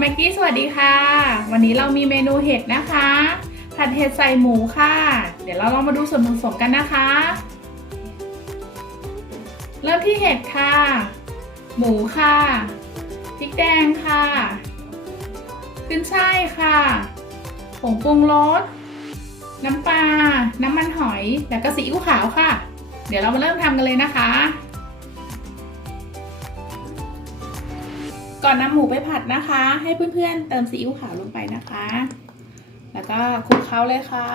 แม็กกี้สวัสดีค่ะ วันนี้เรามีเมนูเห็ดนะคะ ผัดเห็ดใส่หมูค่ะ เดี๋ยวเราลองมาดูส่วนผสมกันนะคะ เริ่มที่เห็ดค่ะ หมูค่ะพริกแดงค่ะขึ้นช่ายค่ะผงปรุงรสน้ำปลา น้ำมันหอย แล้วก็ซีอิ๊วขาวค่ะ เดี๋ยวเรามาเริ่มทำกันเลยนะคะ ก่อนนำหมูไปผัดนะคะ ให้เพื่อนๆเติมซีอิ๊วขาวลงไปนะคะ แล้วก็คลุกเคล้าเลยค่ะ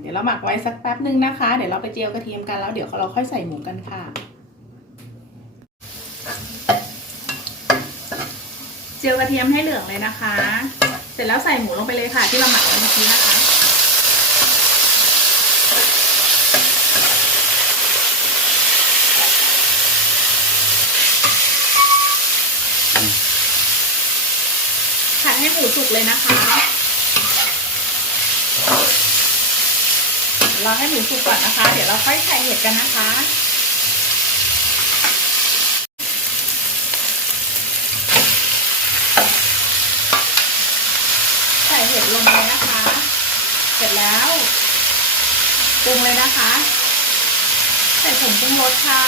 เดี๋ยวเราหมักไว้สักแป๊บหนึ่งนะคะ เดี๋ยวเราไปเจียวกระเทียมกันแล้วเดี๋ยวเราค่อยใส่หมูกันค่ะ เจียวกระเทียมให้เหลืองเลยนะคะ เสร็จแล้วใส่หมูลงไปเลยค่ะ ที่เราหมักไว้เมื่อกี้นะคะ ผัดให้หมูสุกเลยนะคะ เรอให้หมูสุกก่อนนะคะ เดี๋ยวเราค่อยใส่เห็ดกันนะคะ ใส่เห็ดลงเลยนะคะ เสร็จแล้วปรุงเลยนะคะ ใส่ผงปรุงรสค่ะ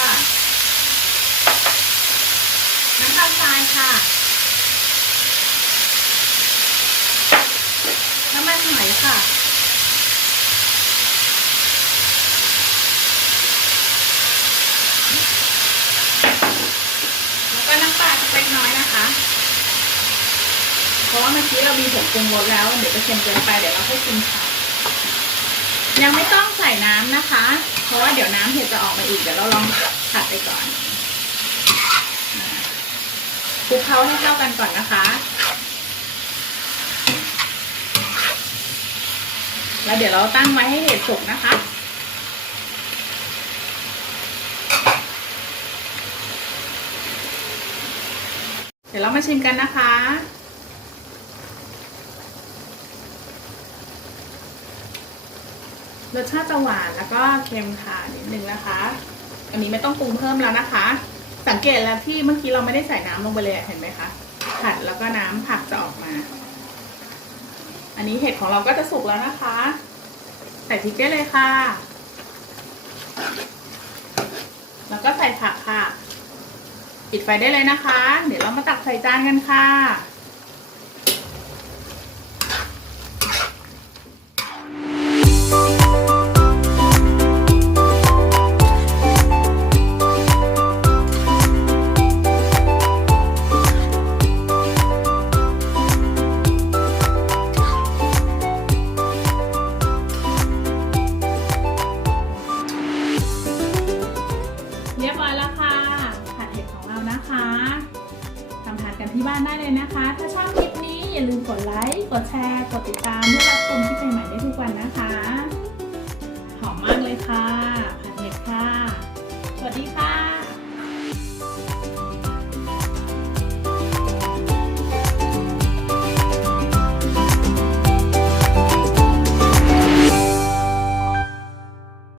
น้ำตาลทรายค่ะ น้ำมันหอย ค่ะแล้วก็น้ำปลาสักเล็กน้อยนะคะ เพราะว่าเมื่อกี้เรามีผงปรุงรสแล้ว เดี๋ยวจะเค็มเกินไปเดี๋ยวเราค่อยชิมค่ะ ยังไม่ต้องใส่น้ำนะคะ เพราะว่าเดี๋ยวน้ำเห็ดจะออกมาอีกเดี๋ยวเราลองผัดไปก่อนคลุกเคล้าให้เข้ากันก่อนนะคะ แล้วเดี๋ยวเราตั้งไว้ให้เห็ดสุกนะคะ เดี๋ยวเรามาชิมกันนะคะ รสชาติจะหวานแล้วก็เค็มค่ะนิดนึงนะคะ อันนี้ไม่ต้องปรุงเพิ่มแล้วนะคะ สังเกตแล้วที่เมื่อกี้เราไม่ได้ใส่น้ำลงไปเลยเห็นไหมคะผัดแล้วก็น้ำผักจะออกมา อันนี้เห็ดของเราก็จะสุกแล้วนะคะ ใส่พริกได้เลยค่ะ แล้วก็ใส่ผักค่ะ ปิดไฟได้เลยนะคะ เดี๋ยวเรามาตักใส่จานกันค่ะานได้เลยนะคะ ถ้าชอบคลิปนี้อย่าลืมกดไลค์ กดแชร์ กดติดตามเพื่อรับชมคลิปใหม่ๆได้ทุกวันนะคะ หอมมากเลยค่ะ